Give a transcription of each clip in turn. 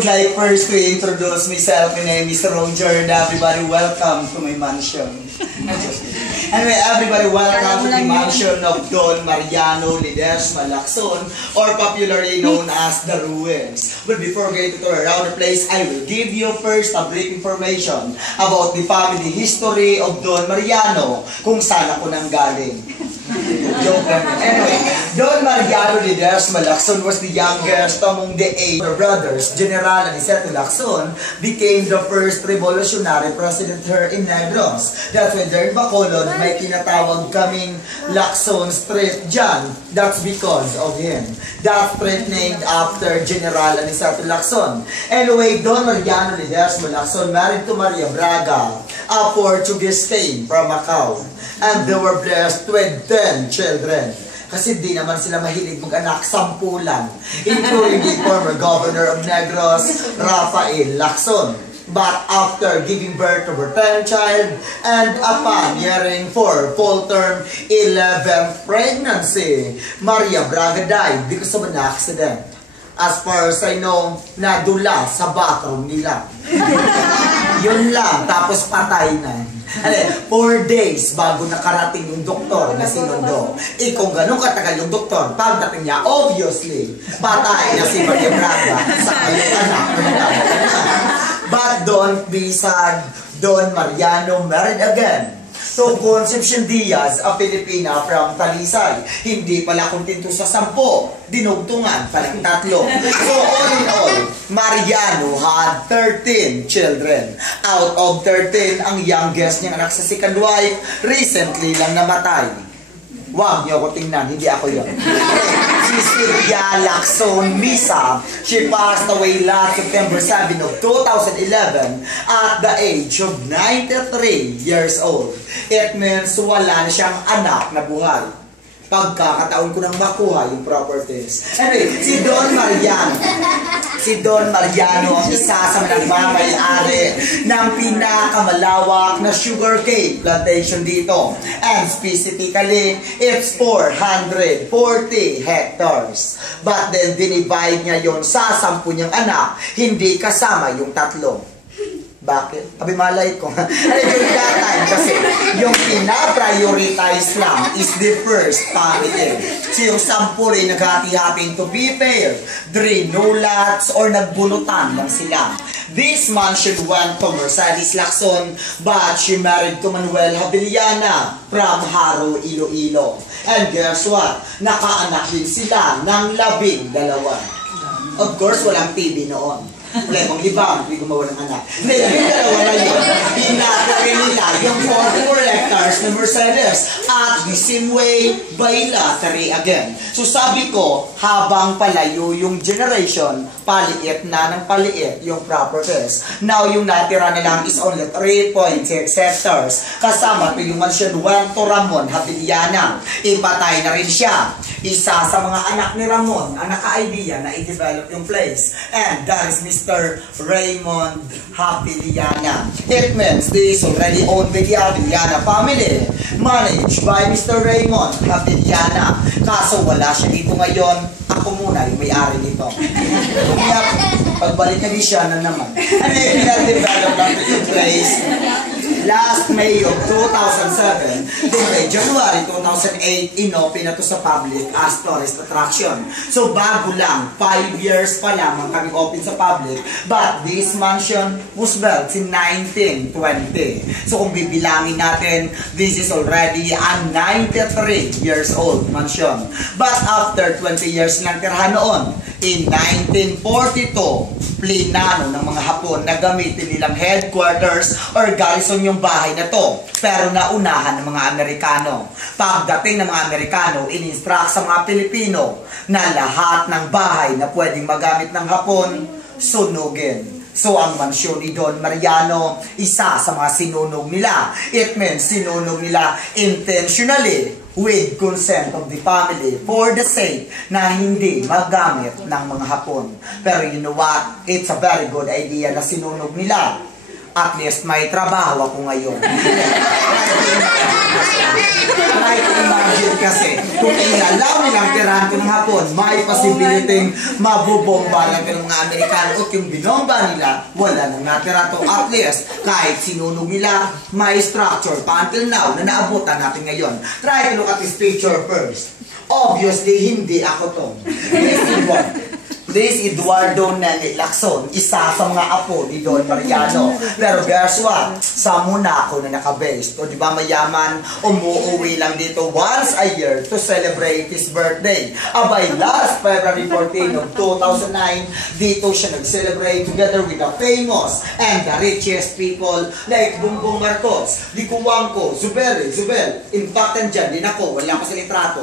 would like first to introduce myself. My name is Roger and everybody welcome to my mansion. Anyway, everybody welcome to the mansion of Don Mariano Ledesma Lacson, or popularly known as The Ruins. But before getting to tour around the place, I will give you first a brief information about the family history of Don Mariano, kung saan ako nang galing. Joke lang. Anyway, Don Mariano Ledesma Lacson was the youngest among the 8 brothers. General Aniceto Lacson became the first revolutionary president here in Negros. That's why there in Bacolod, may tinatawag kaming Lacson Street dyan. That's because of him. That street named after General Aniceto Lacson. Anyway, Don Mariano Ledesma Lacson married to Maria Braga, a Portuguese came from Macau. And they were blessed with 10 children. Kasi di naman sila mahilig mag-anak, 10 lang. Including the former governor of Negros, Rafael Lacson. But after giving birth to her 10th child, and upon nearing for full term 11th pregnancy, Maria Braga died because of an accident. As far as I know, nadula sa bathroom nila. Yun lang, tapos patay na. 4 days bago nakarating yung doktor na sinundo. Kung ganun katagal yung doktor, pagdating niya, obviously, patay na si Maria Braga sa kayong anak. But don't be sad, Don Mariano married again to Concepcion Diaz, a Filipina from Talisay. Hindi pala kontento sa 10, dinugtungan pala 3. So all in all, Mariano had 13 children. Out of 13, ang youngest niyang anak sa second wife, recently lang namatay. Wag niyo ako tingnan, hindi ako yun. Si Sylvia Lacson Misa, she passed away last September 7 of 2011 at the age of 93 years old. It means wala na siyang anak na buhay. Pagkakataon ko nang makuha yung properties. Anyway, si Don Mariano ang isa sa nagmamayari ng pinakamalawak na sugarcane plantation dito. And specifically, it's 440 hectares. But then, dinivide niya yon sa 10 niyang anak, hindi kasama yung 3. Bakit? Abi malay ko. Kasi yung pina-prioritize lang is the first family. So yung 10 rin naghati-hating to be fair, drinulats or nagbunutan lang sila. This mansion went to Mercedes Lacson, but she married to Manuel Havillana from Haro, Iloilo. And guess what? Nakaanak din sila ng 12. Of course, walang TV noon. Wala mong libang, hindi gumawa ng anak. Hindi, yung 2 na yun, pinapagin nila yung 44 hectares na Mercedes at the same way, bilateral again. So sabi ko, habang palayo yung generation, paliit na ng paliit yung properties. Now, yung natira nilang is only 3.6 hectares. Kasama to yung mansion went to Ramon Havillana. Ipatay na rin siya. Isa sa mga anak ni Ramon ang naka-idea na i-develop yung place. And that is Mr. Raymond Havillana. It means this is already owned by the Havillana family, managed by Mr. Raymond Havillana. Kaso wala siya dito ngayon, ako muna yung may-ari nito. Kaya pagbalik na di siya na naman. Ano yung pinag-develop natin yung place? Last May of 2007, then by January 2008, inopen na to sa public as tourist attraction. So bago lang, 5 years pa lamang kami open sa public, but this mansion was built in 1920. So kung bibilangin natin, this is already a 93 years old mansion. But after 20 years lang tirahan noon, in 1942, plinano ng mga Hapon na gamitin nilang headquarters or garrison yung bahay na to. Pero naunahan ng mga Amerikano. Pagdating ng mga Amerikano, in-instruct sa mga Pilipino na lahat ng bahay na pwedeng magamit ng Hapon, sunugin. So, ang mansyon ni Don Mariano, isa sa mga sinunog nila. It means sinunog nila intentionally with consent of the family for the sake na hindi magamit ng mga Hapon. Pero you know what? It's a very good idea na sinunog nila. At least may trabaho ako ngayon. Try to imagine kasi, kung inalaw nilang tirahan ko ng hapon, may possibility mabubomba lang ng mga Amerikano at yung binomba nila, wala nang natira to. At least, kahit sinunog nila, may structure pa until now na naabutan natin ngayon. Try to look at this picture first. Obviously, hindi ako to. This Eduardo Nene Lacson, isa sa mga apo ni Don Mariano. Pero guess what? Sa Monaco na nakabase. O diba mayaman, umuwi lang dito once a year to celebrate his birthday. Abay, last February 14 of 2009, dito siya nag-celebrate together with the famous and the richest people like Bongbong Marcos, Likuang ko, Zubel. In fact, andyan din ako, wala ko sa litrato.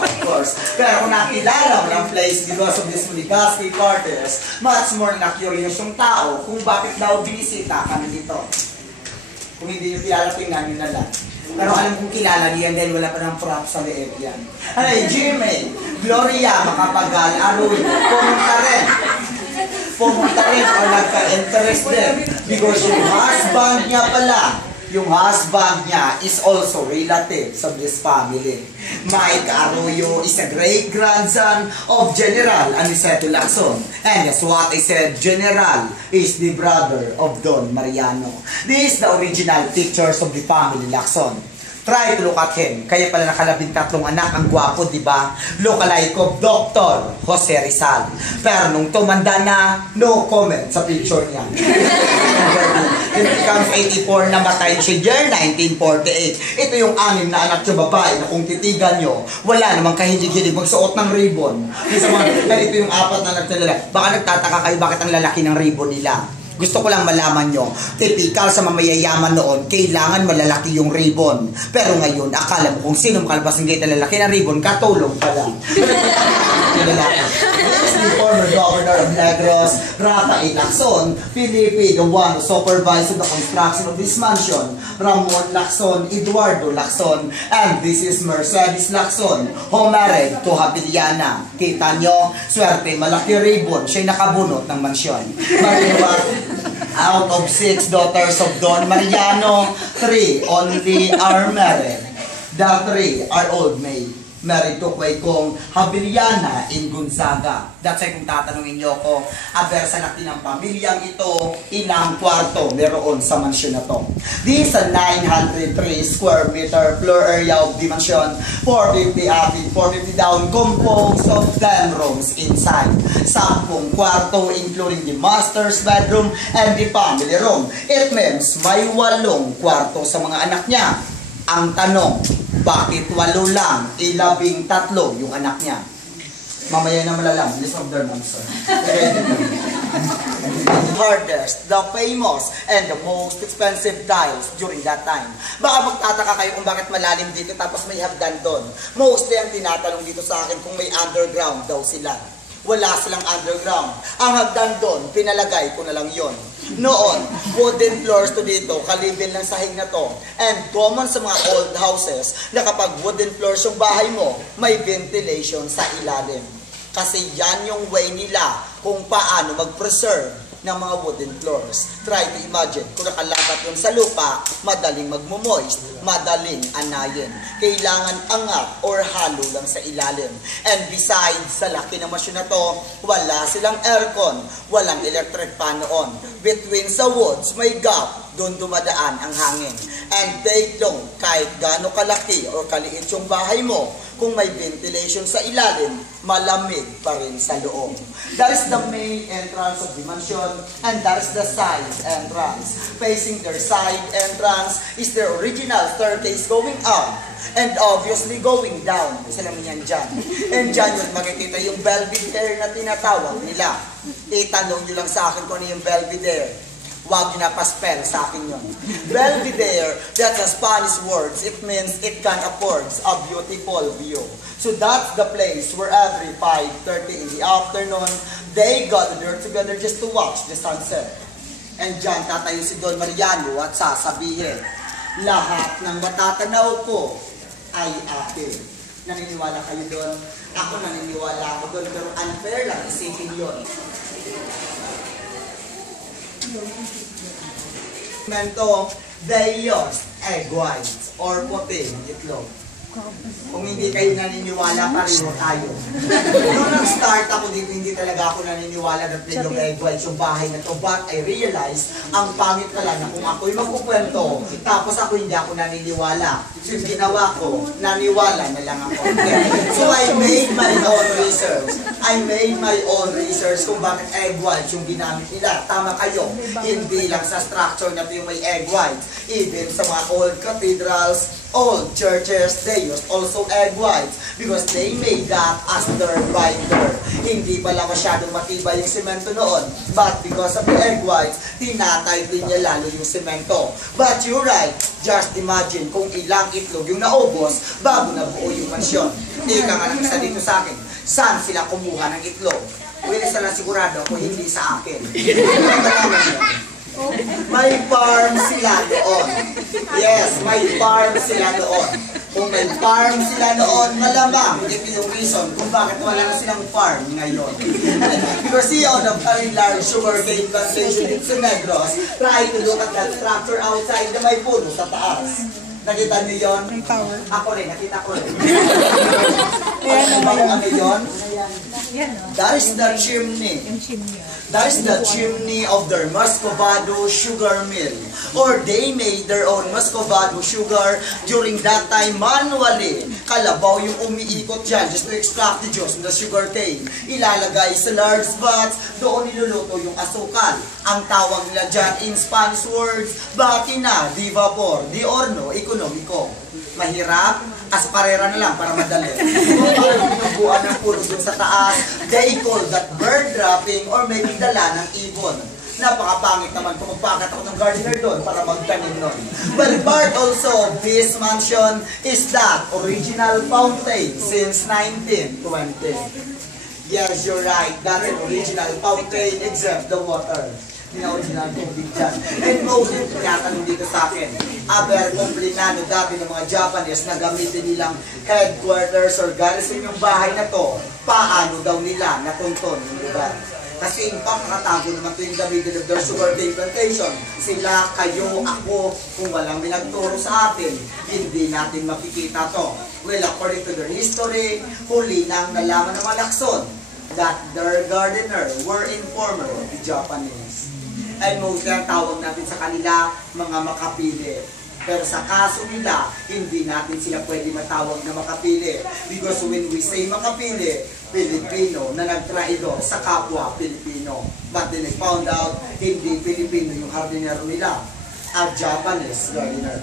Of course. Pero kung nakilala ng place because of this Maligaspi Cortez, much more na curious yung tao kung bakit daw binisita kami dito. Kung hindi yung kilala, tingnan nyo na lang. Pero alam kong kilala niyan dahil wala pa ng prop sa leeg yan. Alay, Jimmy, Gloria, Makapagal, Arroyo, pumunta rin o nagka-interest din because yung husband niya pala, yung husband niya is also relative of this family. Mike Arroyo is a great-grandson of General Aniceto Lacson. And that's what I said, General is the brother of Don Mariano. This is the original pictures of the family Lacson. Try to look at him. Kaya pala nakalabing-tatlong anak, ang gwapo, di ba? Lookalike of Dr. Jose Rizal. Pero nung tumanda na, no comment sa picture niya. When it becomes 84, namatay siya year 1948. Ito yung 6 na anak siya babae na kung titigan nyo, wala namang kahilig-hilig magsuot ng ribbon. Ito yung 4 na nagtalala. Baka nagtataka kayo bakit ang lalaki ng ribbon nila. Gusto ko lang malaman nyo, typical sa mamayayaman noon, kailangan malalaki yung ribbon. Pero ngayon, akala mo kung sino makalabas ng gate na lalaki ng ribbon, katulong pala. The former governor of Negros, Rafael Lacson, Felipe, the one who supervised the construction of this mansion, Ramon Lacson, Eduardo Lacson, and this is Mercedes Lacson, who married to Habiliana. Kita nyo, swerte, malaki ribbon, siya'y nakabunot ng mansyon. Out of 6 daughters of Don Mariano, 3 only are married. The 3 are old maid. Married to Kwekong Habiliana in Gonzaga. That's why kung tatanungin nyo ko, sa laki ng pamilyang ito, ilang kwarto meron sa mansyon na to. This is a 903 square meter floor area of the mansion, 450 up and 450 down, composed of 10 rooms inside. 10 kwarto including the master's bedroom and the family room. It means may 8 kwarto sa mga anak niya. Ang tanong, bakit 8 lang, 13 yung anak niya? Mamaya na malalaman, list of their names. Hardest, the famous, and the most expensive tiles during that time. Baka magtataka kayo kung bakit malalim dito tapos may hagdan doon. Mostly ang tinatanong dito sa akin kung may underground daw sila. Wala silang underground. Ang hagdan doon, pinalagay ko na lang yon. Noon, wooden floors to dito, kalibil ng sahig na to. And common sa mga old houses na kapag wooden floors yung bahay mo, may ventilation sa ilalim. Kasi yan yung way nila kung paano mag-preserve ng mga wooden floors. Try to imagine, kung nakalapat yun sa lupa, madaling magmumoist, madaling anayin. Kailangan angat or halo lang sa ilalim. And besides, sa laki ng masyon na to, wala silang aircon, walang electric fan noon. Between sa woods, may gap, doon dumadaan ang hangin. And take long, kahit gaano kalaki or kaliit yung bahay mo, kung may ventilation sa ilalim, malamig pa rin sa loob. That is the main entrance of the mansion, and that is the side entrance. Facing their side entrance is their original staircase going up, and obviously going down. Isa naman yan dyan. And dyan yun makikita yung Belvedere na tinatawag nila. Itanong nyo lang sa akin kung ano yung Belvedere. Huwag nyo na pa-spell sa akin yun. Belvedere, that's a Spanish word. It means it can afford a beautiful view. So that's the place where every 5:30 in the afternoon, they gather together just to watch the sunset. And dyan tatayo si Don Mariano at sasabihin, lahat ng matatanaw ko ay akin. Naniniwala kayo doon? Ako naniniwala ako doon, pero unfair lang isipin yun. Mento, they use egg whites or puti, itlog. Kung hindi kayo naniniwala, pareho tayo. Nung nag-start ako dito, hindi talaga ako naniniwala na yung egg whites yung bahay na to. But I realized, ang pangit pala na kung ako'y magkukwento, tapos ako hindi ako naniniwala. So yung ginawa ko, naniwala na lang ako. Okay. So I made my own research. Kung bakit egg whites yung ginamit nila. Tama kayo, hindi lang sa structure na yung may egg whites. Even sa mga old cathedrals, old churches, they used also egg whites because they made that as their binder. Hindi pala masyadong matibay yung semento noon, but because of the egg whites, tinatay din niya lalo yung semento. But you're right, just imagine kung ilang itlog yung naubos bago nabuo yung mansyon. Ika nga nang isa dito sa akin, saan sila kumuha ng itlog? Well, isa lang sigurado ako, hindi sa akin. May farm sila doon. Yes, may farm sila doon. Kung may farm sila doon, malamang ito yung reason kung bakit wala na silang farm ngayon. Because see on the very large sugarcane plantation in Negros, try to look at that structure outside na may puno sa taas. Nakita niyo yun? May power. Ako rin, nakita ko rin. Ano yun? That is the chimney. That is the chimney of their Muscovado sugar mill. Or they made their own Muscovado sugar during that time manually. Kalabaw yung umiikot dyan just to extract the juice from the sugar cane. Ilalagay sa large vats, doon niluluto yung asukal. Ang tawag nila dyan in Spanish words, batina, di vapor, di horno, ekonomiko. Mahirap, asparera na lang para madali. Kung parang binubuan ng puro dun sa taas, they call that bird dropping or maybe dala ng ibon. Napakapangit naman kung magpakat ako ng gardener doon para magtanim doon. But part also of this mansion is that original fountain since 1920. Yes, you're right. That's an original fountain except the water. Original tubig dyan. And most of tinatanong dito sa akin, aber komplinado dati ng mga Japanese na gamitin nilang headquarters or garrison yung bahay na to, paano daw nila natunton yung lugar. Kasi in fact, nakatago naman ito yung gamitin of their sugarcane plantation. Sila, kayo, ako, kung walang binagturo sa atin, hindi natin makikita to. Well, according to their history, huli nang nalaman ng mga Lacson that their gardener were informer of the Japanese. And mostly ang tawag natin sa kanila, mga makapili. Pero sa kaso nila, hindi natin sila pwede matawag na makapili. Because when we say makapili, Pilipino na nagtraidor sa kapwa Pilipino. But then I found out, hindi Pilipino yung hardinero nila, at Japanese gardener.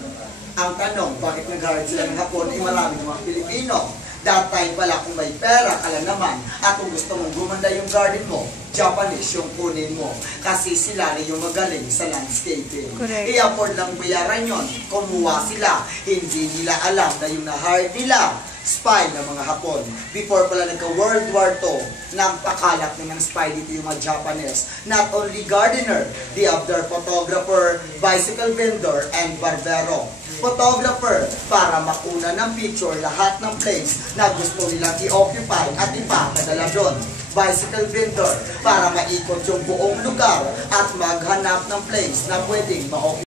Ang tanong, bakit nag-guard sila ng Hapon, marami mga Pilipino. That time pala, kung may pera ka lang naman, at kung gusto mong gumanda yung garden mo, Japanese yung kunin mo. Kasi sila rin yung magaling sa landscaping. I-afford lang bayaran yun. Kumuha sila. Hindi nila alam na yung na-hire nila, spy ng mga Hapon. Before pala nagka-World War II, nagpakalat na ng spy dito yung mga Japanese. Not only gardener, they have their photographer, bicycle vendor, and barbero. Photographer, para makuna ng picture lahat ng place na gusto nilang i-occupy at ipapadala doon. Bicycle vendor, para maikot yung buong lugar at maghanap ng place na pwedeng ma-occupy.